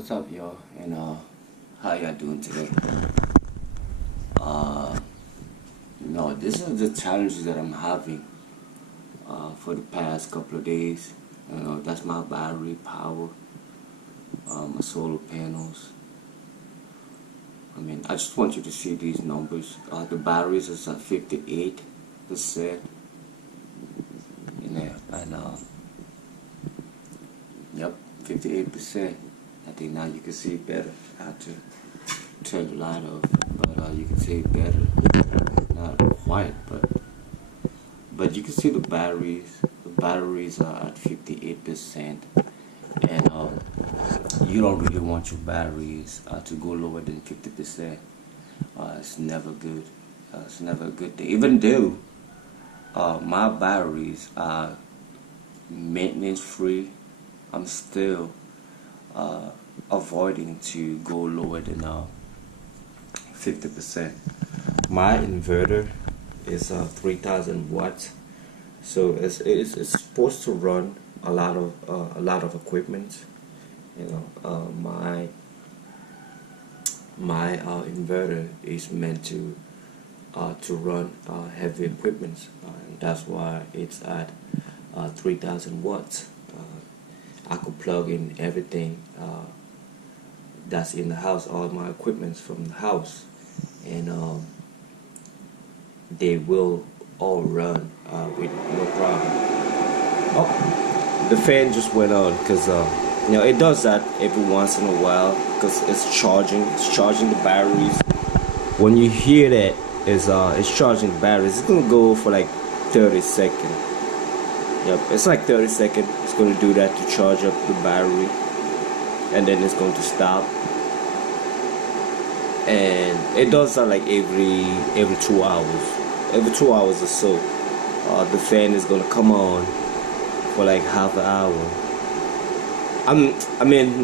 What's up, y'all? And how y'all doing today? No, this is the challenges that I'm having for the past couple of days. That's my battery power, my solar panels. I just want you to see these numbers. The batteries is at 58%. Yep, 58%. I think now you can see better. I had to turn the light off, but you can see better. Not quite, but you can see the batteries. The batteries are at 58%, and you don't really want your batteries to go lower than 50%. It's never good. It's never a good thing. Even though my batteries are maintenance free, I'm still avoiding to go lower than 50%. My inverter is 3,000 watts, so it's supposed to run a lot of equipment. My inverter is meant to run heavy equipment, and that's why it's at 3,000 watts. I could plug in everything that's in the house, all my equipment from the house, and they will all run with no problem. Oh, the fan just went on because it does that every once in a while because it's charging the batteries. When you hear that it's charging the batteries, it's gonna go for like 30 seconds. Yep, it's like 30 seconds. It's going to do that to charge up the battery, and then it's going to stop. And it does that like every 2 hours. Every 2 hours or so, the fan is going to come on for like half an hour.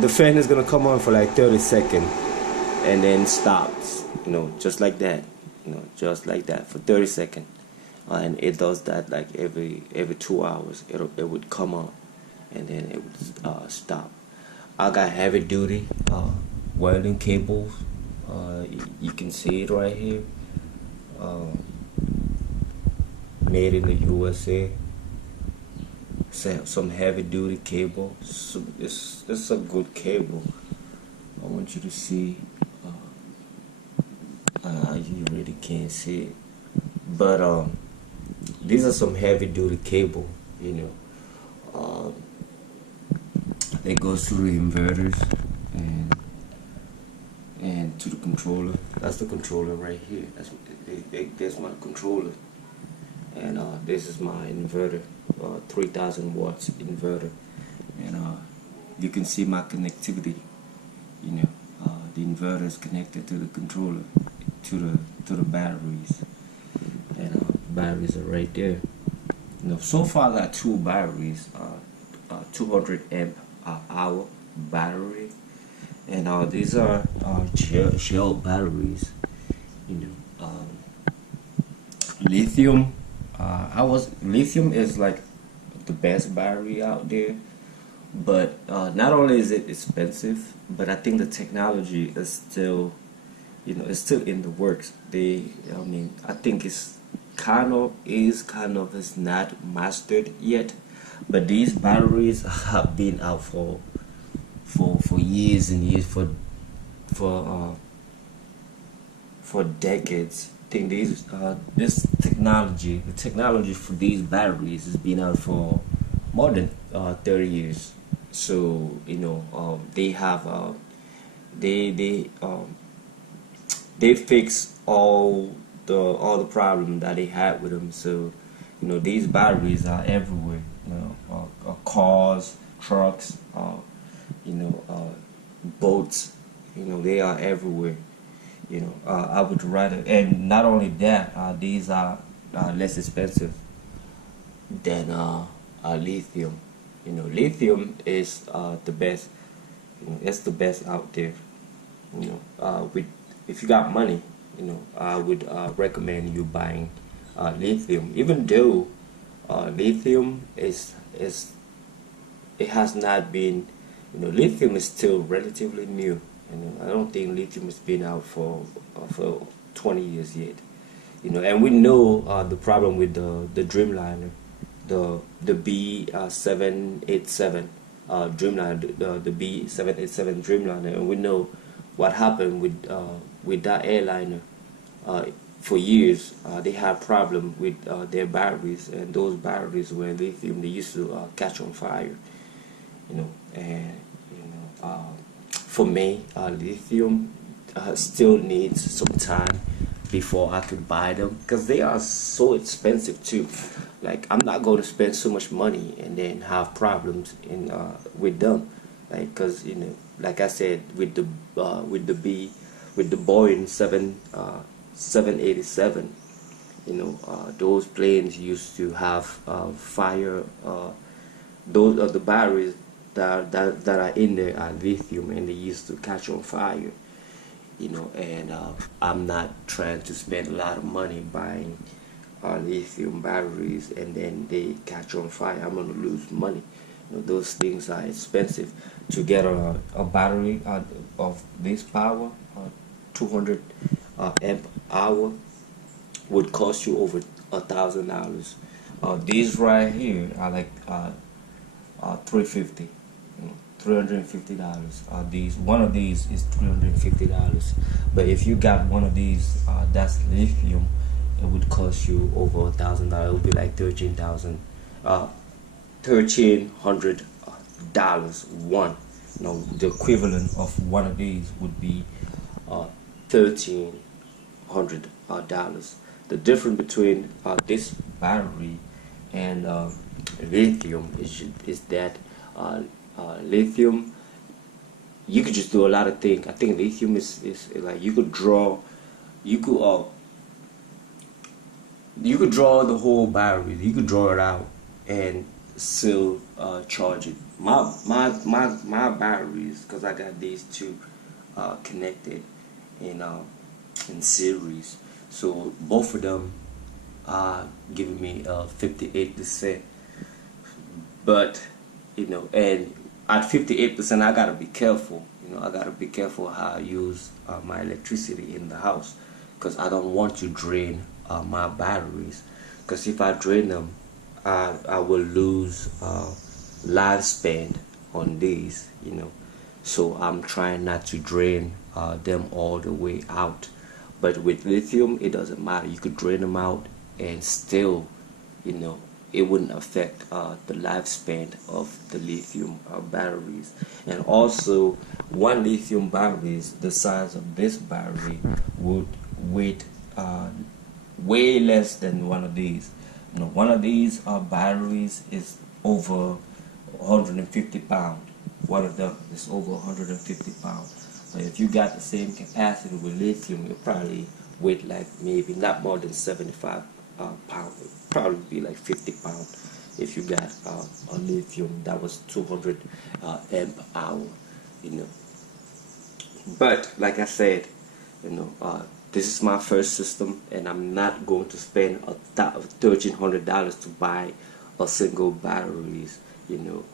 The fan is going to come on for like 30 seconds, and then stops. Just like that. Just like that for 30 seconds. And it does that like every 2 hours. It would come on, and then it would stop. I got heavy duty welding cables. You can see it right here. Made in the USA. Some heavy duty cable. So it's a good cable. I want you to see. You really can't see it, but these are some heavy duty cable, it goes through the inverters and to the controller. That's the controller right here. That's my controller, and this is my inverter, 3,000 watts inverter, and you can see my connectivity. The inverter is connected to the controller, to the batteries, and batteries are right there. So far I got two batteries, 200 amp hour battery, and these are shell batteries. Lithium. Lithium is like the best battery out there, but not only is it expensive, but I think the technology is still, it's still in the works. I think it's not mastered yet, but these batteries have been out for years and years, for decades. I think this technology, the technology for these batteries has been out for more than 30 years. So they have they fix all the problem that they had with them. So these batteries are everywhere. Cars, trucks, boats. They are everywhere. I would rather, and not only that, these are less expensive than lithium. Lithium is the best. It's the best out there. If you got money, I would recommend you buying lithium. Even though lithium it has not been You know, lithium is still relatively new. You know, I don't think lithium has been out for 20 years yet. You know, and we know the problem with the Dreamliner, the B787 Dreamliner, the B787 Dreamliner, and we know what happened with that airliner. For years, they had problem with their batteries, and those batteries were lithium. They used to catch on fire. You know, and for me, lithium still needs some time before I could buy them, because they are so expensive too. Like, I'm not going to spend so much money and then have problems with them, like, because you know, like I said, with the Boeing 787, you know, those planes used to have fire. Those are the batteries that are in there are lithium, and they used to catch on fire. You know, and I'm not trying to spend a lot of money buying lithium batteries and then they catch on fire. I'm gonna lose money. You know, those things are expensive. To get a battery of this power, 200 amp hour, would cost you over $1,000. These right here are like $350. $350. These, one of these is $350. But if you got one of these that's lithium, it would cost you over $1,000. It would be like $1,300. One, you know, the equivalent of one of these would be $1,300. The difference between this battery and lithium is that lithium, you could just do a lot of things. I think lithium is like you could draw the whole battery. You could draw it out and still charge it. My batteries, because I got these two connected in series, so both of them are giving me 58%. But you know, and at 58%, I gotta be careful. You know, I gotta be careful how I use my electricity in the house, because I don't want to drain my batteries. Because if I drain them, I will lose lifespan on these. You know, so I'm trying not to drain them all the way out. But with lithium, it doesn't matter. You could drain them out and still, you know, it wouldn't affect the lifespan of the lithium batteries. And also, one lithium battery, the size of this battery, would weight way less than one of these. You know, one of these batteries is over 150 pounds. One of them is over 150 pounds. So if you got the same capacity with lithium, you'll probably weight like maybe not more than 75 pounds. Probably be like 50 pounds if you got a lithium that was 200 amp hour. You know, but like I said, you know, this is my first system, and I'm not going to spend $1,300 to buy a single batteries. You know,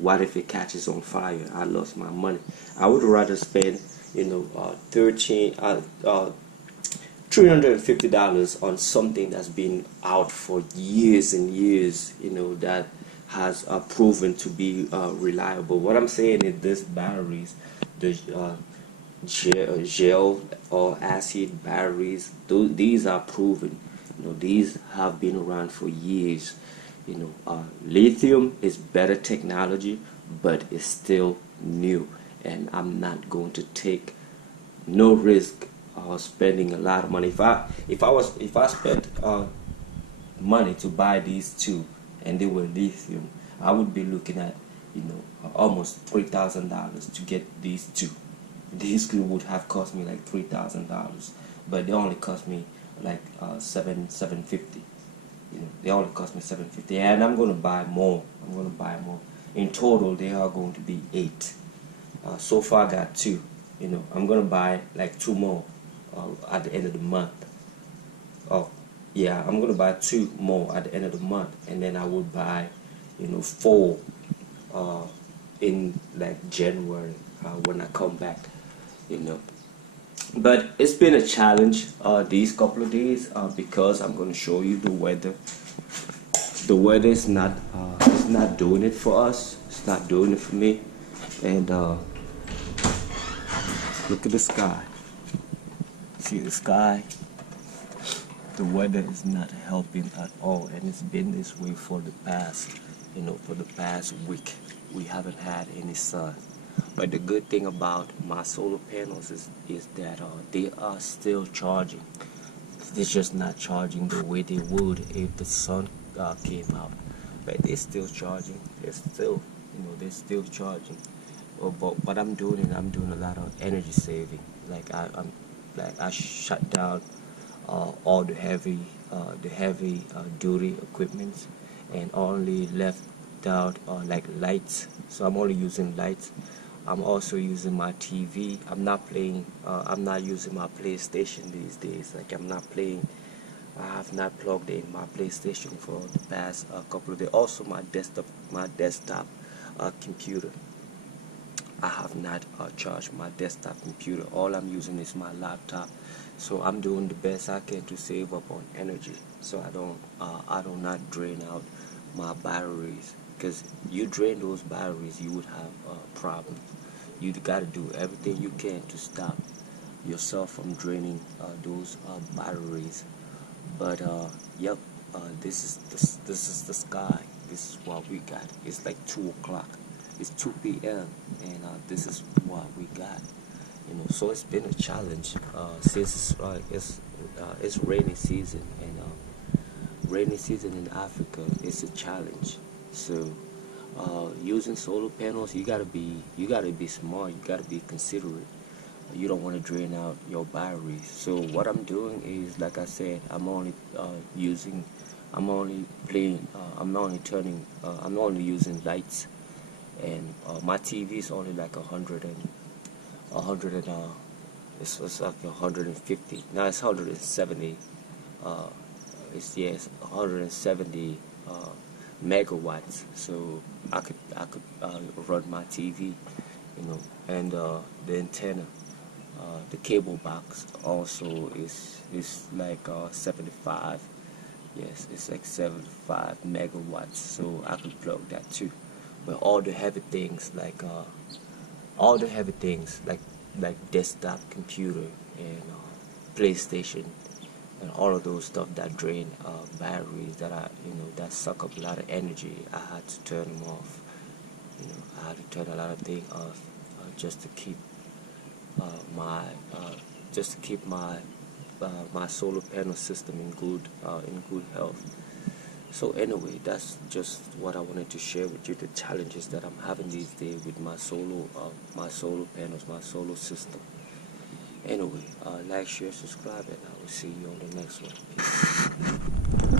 what if it catches on fire? I lost my money. I would rather spend, you know, $350 on something that's been out for years and years, you know, that has proven to be reliable. What I'm saying is, this batteries, the gel or acid batteries, these are proven. You know, these have been around for years. You know, lithium is better technology, but it's still new, and I'm not going to take no risk spending a lot of money. If I spent money to buy these two and they were lithium, I would be looking at, you know, almost $3,000 to get these two. These would have cost me like $3,000, but they only cost me like $750. You know, they only cost me $750, and I'm going to buy more. In total, they are going to be 8. So far, I got 2. You know, I'm going to buy like 2 more at the end of the month. Oh, yeah, I'm going to buy 2 more at the end of the month, and then I would buy, you know, 4 in like January when I come back, you know. But it's been a challenge these couple of days because I'm going to show you the weather. The weather is not it's not doing it for us. It's not doing it for me. And look at the sky. See the sky? The weather is not helping at all, and it's been this way for the past, for the past week. We haven't had any sun. But the good thing about my solar panels is that they are still charging. They're just not charging the way they would if the sun came out. But they're still charging. They're still charging. But what I'm doing a lot of energy saving. I shut down all the heavy duty equipment, and only left out like lights. So I'm only using lights. I'm also using my TV. I'm not using my PlayStation these days. Like I have not plugged in my PlayStation for the past couple of days. Also my desktop computer. I have not charged my desktop computer. All I'm using is my laptop. So I'm doing the best I can to save up on energy, so I do not drain out my batteries. Because you drain those batteries, you would have problems. You got to do everything you can to stop yourself from draining those batteries. But yep, this is the sky. This is what we got. It's like 2 o'clock. It's 2 p.m. and this is what we got. So it's been a challenge since it's rainy season, and rainy season in Africa is a challenge. So using solar panels, you gotta be smart. You gotta be considerate. You don't want to drain out your batteries. So what I'm doing is, like I said, I'm only using lights, and my TV is only like 100 and it's like 150. Now it's 170. It's 170 megawatts. So I could run my TV, and the antenna, the cable box also is like 75. Yes, it's like 75 megawatts. So I could plug that too. But all the heavy things like desktop computer and PlayStation and all of those stuff that drain batteries, that suck up a lot of energy, I had to turn them off. I had to turn a lot of things off just to keep my my solar panel system in good health. So anyway, that's just what I wanted to share with you, the challenges that I'm having these days with my solar panels, my solar system. Anyway, like, share, subscribe, and I will see you on the next one. Peace.